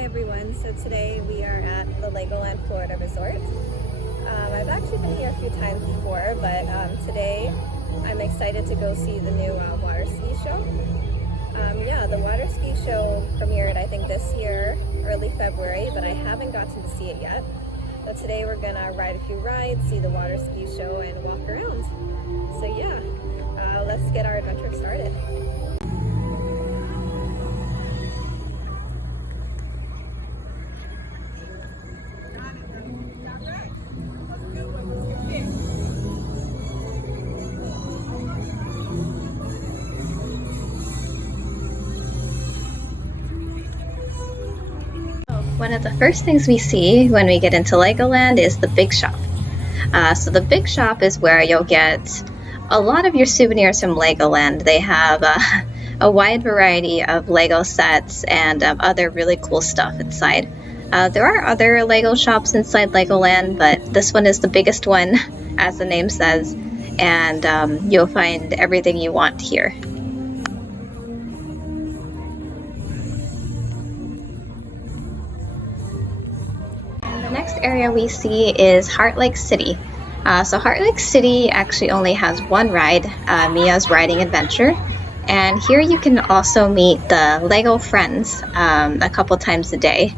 Hi everyone, so today we are at the Legoland Florida Resort. I've actually been here a few times before, but today I'm excited to go see the new water ski show. Yeah, the water ski show premiered I think this year, early February, but I haven't gotten to see it yet. So today we're gonna ride a few rides, see the water ski show, and walk around. So yeah, let's get our adventure started. One of the first things we see when we get into Legoland is the big shop. So the big shop is where you'll get a lot of your souvenirs from Legoland. They have a wide variety of Lego sets and other really cool stuff inside. There are other Lego shops inside Legoland, but this one is the biggest one, as the name says, and you'll find everything you want here. The next area we see is Heartlake City. So Heartlake City actually only has one ride, Mia's Riding Adventure. And here you can also meet the Lego friends a couple times a day.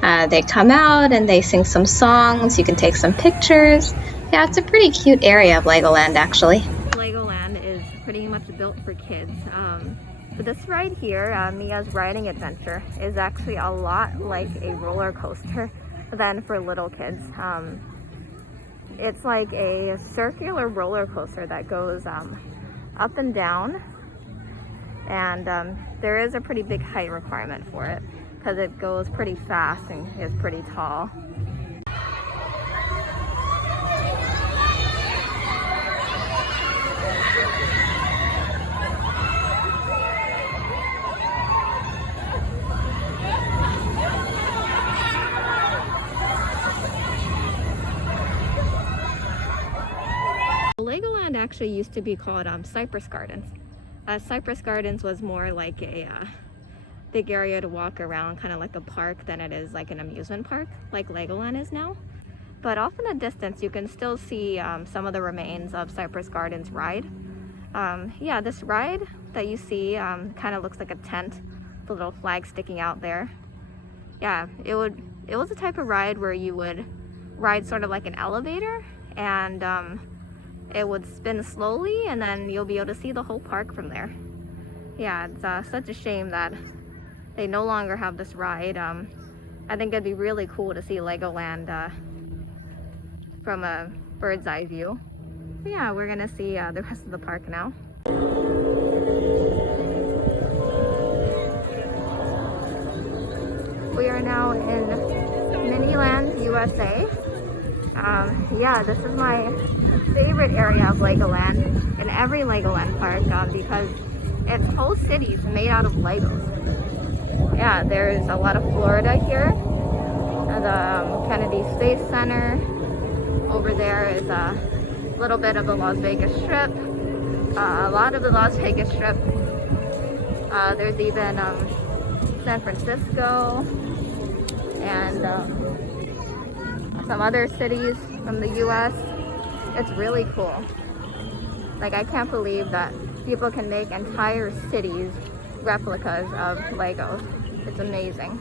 They come out and they sing some songs, you can take some pictures. Yeah, it's a pretty cute area of Legoland actually. Legoland is pretty much built for kids. But this ride here, Mia's Riding Adventure, is actually a lot like a roller coaster than for little kids. It's like a circular roller coaster that goes up and down, and there is a pretty big height requirement for it because it goes pretty fast and is pretty tall. Legoland actually used to be called Cypress Gardens. Cypress Gardens was more like a big area to walk around, kind of like a park, than it is like an amusement park, like Legoland is now. But off in the distance, you can still see some of the remains of Cypress Gardens ride. Yeah, this ride that you see kind of looks like a tent, the little flag sticking out there. Yeah, it was a type of ride where you would ride sort of like an elevator, and it would spin slowly, and then you'll be able to see the whole park from there. Yeah, it's such a shame that they no longer have this ride. I think it'd be really cool to see Legoland from a bird's eye view. But yeah, we're gonna see the rest of the park now. We are now in Miniland USA. Yeah, this is my favorite area of Legoland, in every Legoland park, because its whole city is made out of Legos. Yeah, there's a lot of Florida here, the Kennedy Space Center. Over there is a little bit of the Las Vegas Strip, a lot of the Las Vegas Strip. There's even San Francisco and some other cities from the US. It's really cool. Like, I can't believe that people can make entire cities replicas of Legos. It's amazing.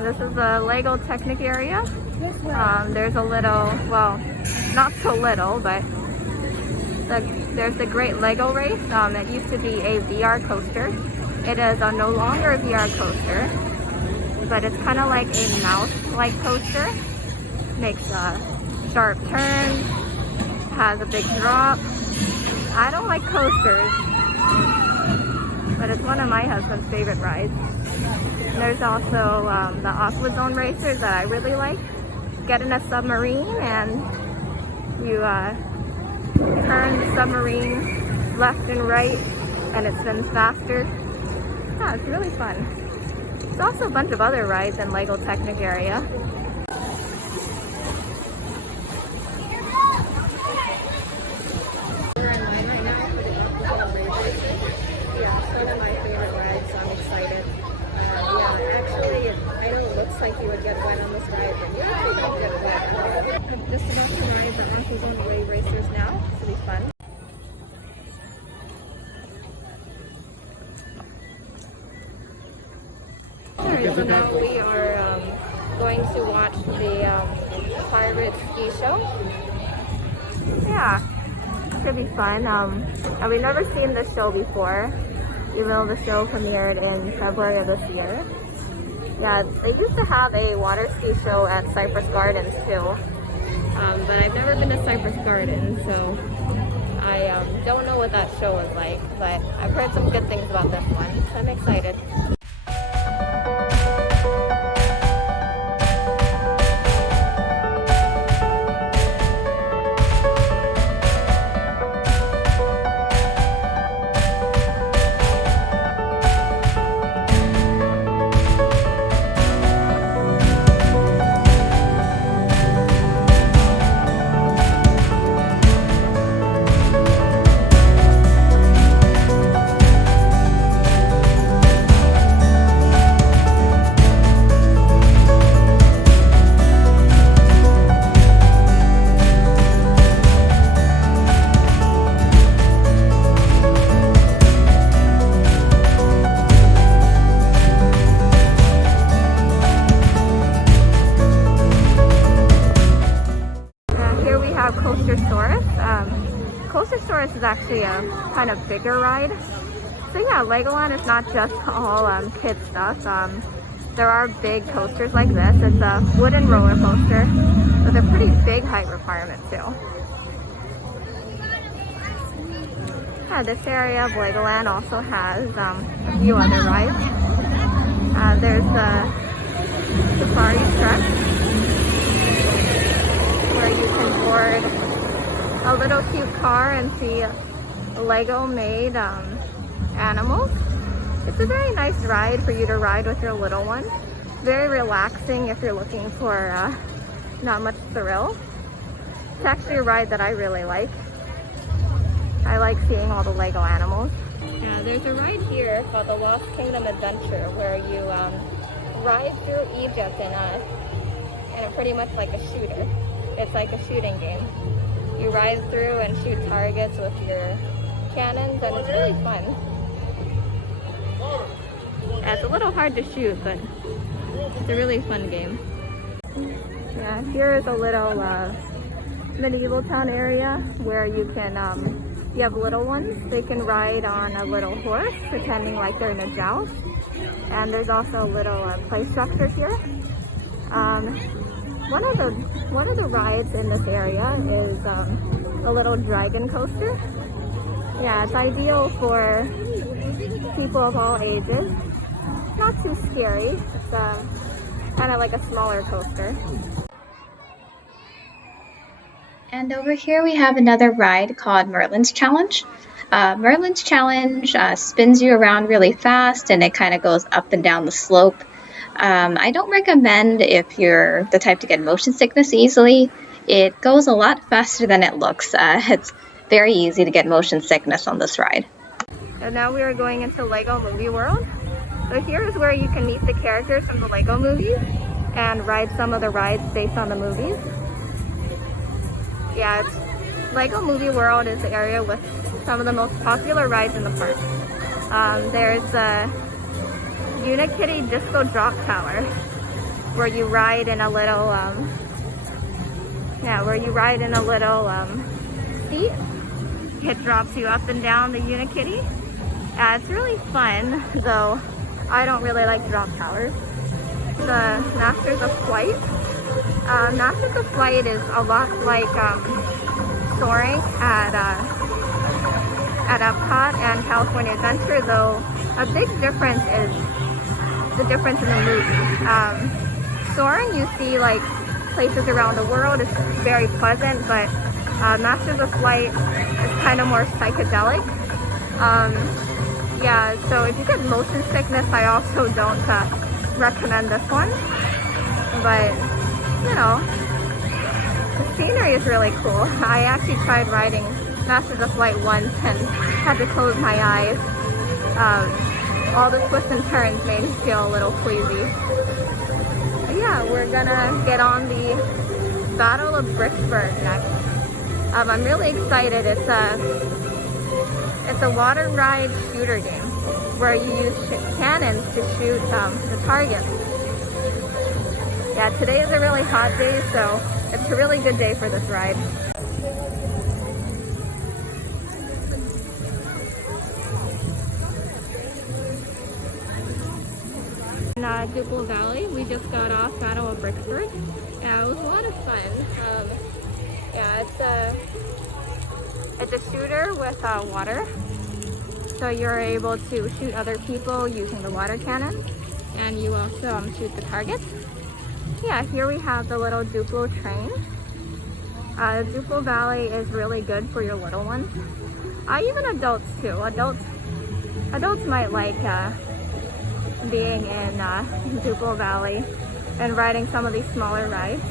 This is the Lego Technic area. There's a little, well, not so little, but there's the Great Lego Race. It used to be a VR coaster. It is no longer a VR coaster, but it's kind of like a mouse-like coaster. Makes sharp turns, has a big drop. I don't like coasters, but but it's one of my husband's favorite rides. And there's also the Aquazone Racers that I really like. Get in a submarine and you turn the submarine left and right and it spins faster. Yeah, it's really fun. There's also a bunch of other rides in Lego Technic area. We're in line right now for the Aquazone Racers. Yeah, it's one of my favorite rides, so I'm excited. Yeah, actually, I know it looks like you would get wet on this ride, but you actually don't get wet. I'm just about to ride the Aquazone Racers now. This will be fun. Alright, so now we are going to watch the pirate ski show. Yeah, should be fun. And we've never seen this show before, even though the show premiered in February of this year. Yeah, they used to have a water ski show at Cypress Gardens too, but I've never been to Cypress Gardens, so I don't know what that show is like, but I've heard some good things about this one, so I'm excited. Coastersaurus is actually a kind of bigger ride. So yeah, Legoland is not just all kid stuff. There are big coasters like this. It's a wooden roller coaster with a pretty big height requirement too. Yeah, this area of Legoland also has a few other rides. There's the safari stretch where you can board a little cute car and see Lego made animals. It's a very nice ride for you to ride with your little one. Very relaxing if you're looking for not much thrill. It's actually a ride that I really like. I like seeing all the Lego animals. Yeah, there's a ride here called the Lost Kingdom Adventure where you ride through Egypt in a pretty much like a shooter. It's like a shooting game. You ride through and shoot targets with your cannons, and it's really fun. Yeah, it's a little hard to shoot, but it's a really fun game. Yeah, here is a little medieval town area where you can, you have little ones, they can ride on a little horse, pretending like they're in a joust. And there's also little play structures here. One of the rides in this area is a little dragon coaster. Yeah, it's ideal for people of all ages. Not too scary. It's kind of like a smaller coaster. And over here we have another ride called Merlins Challenge. Merlins Challenge spins you around really fast and it kind of goes up and down the slope. I don't recommend if you're the type to get motion sickness easily. It goes a lot faster than it looks. It's very easy to get motion sickness on this ride. And now we are going into Lego Movie World. So here is where you can meet the characters from the Lego movies and ride some of the rides based on the movies. Yeah, Lego Movie World is the area with some of the most popular rides in the park. There's Unikitty Disco Drop Tower, where you ride in a little, seat. It drops you up and down the Unikitty. It's really fun, though I don't really like drop towers. The Masters of Flight. Masters of Flight is a lot like soaring at Epcot and California Adventure, though A big difference is the difference in the movie. Soaring, you see like places around the world. It's very pleasant, but Masters of Flight is kind of more psychedelic. Yeah, so if you get motion sickness, I also don't recommend this one. But, you know, the scenery is really cool. I actually tried riding Masters of Flight once and had to close my eyes. All the twists and turns made me feel a little queasy. But yeah, we're gonna get on the Battle of Bricksburg next. I'm really excited. It's a water ride shooter game where you use cannons to shoot the targets. Yeah, today is a really hot day, so it's a really good day for this ride. In Duplo Valley, we just got off Battle of Bricksburg. Yeah, it was a lot of fun. Yeah, it's a shooter with water, so you're able to shoot other people using the water cannon, and you also shoot the targets. Yeah, here we have the little Duplo train. Duplo Valley is really good for your little ones. Even adults too. Adults might like being in Duplo Valley and riding some of these smaller rides.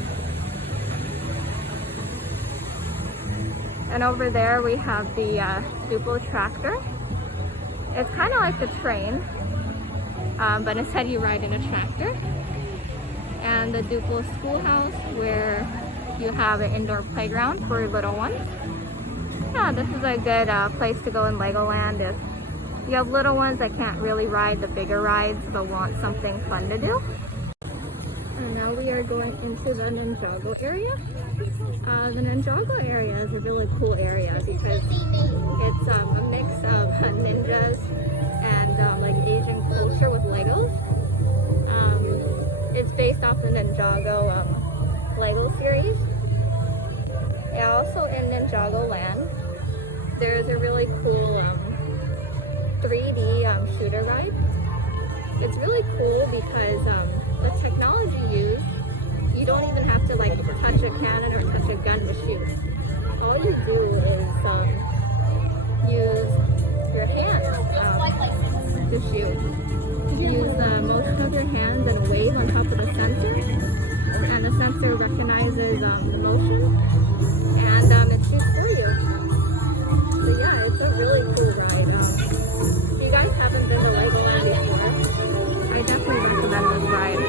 And over there we have the Duplo tractor. It's kind of like the train, but instead you ride in a tractor. And the Duplo schoolhouse, where you have an indoor playground for your little ones. Yeah, this is a good place to go in Legoland if you have little ones that can't really ride the bigger rides but want something fun to do. And now we are going into the Ninjago area. The Ninjago area is a really cool area because it's a mix of ninjas and like Asian culture with Legos. It's based off the Ninjago Lego series. And also in Ninjago Land, there's a really cool 3D shooter ride. It's really cool because the technology used, you don't even have to like touch a cannon or touch a gun to shoot. All you do is use your hands to shoot. You use the motion of your hands and wave on top of the sensor, and the sensor recognizes the motion and it shoots for you. So yeah, it's a really cool ride. If you guys haven't been to Legoland before, I definitely recommend this ride.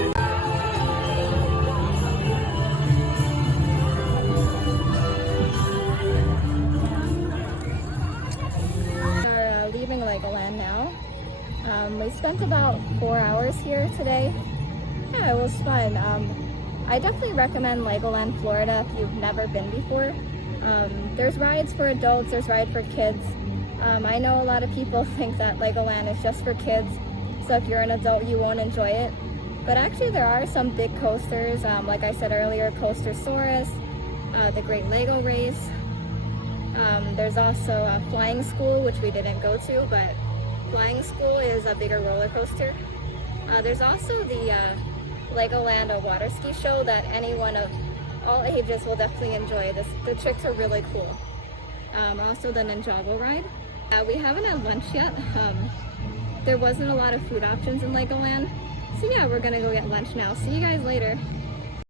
Leaving Legoland now. We spent about 4 hours here today. Yeah, it was fun. I definitely recommend Legoland, Florida if you've never been before. There's rides for adults, there's rides for kids. I know a lot of people think that Legoland is just for kids, so if you're an adult you won't enjoy it. But actually there are some big coasters, like I said earlier, Coastersaurus, the Great Lego Race. There's also a Flying School, which we didn't go to, but Flying School is a bigger roller coaster. There's also the Legoland water ski show that anyone of all ages will definitely enjoy. The tricks are really cool. Also the Ninjago ride. We haven't had lunch yet. There wasn't a lot of food options in Legoland. So yeah, we're gonna go get lunch now. See you guys later.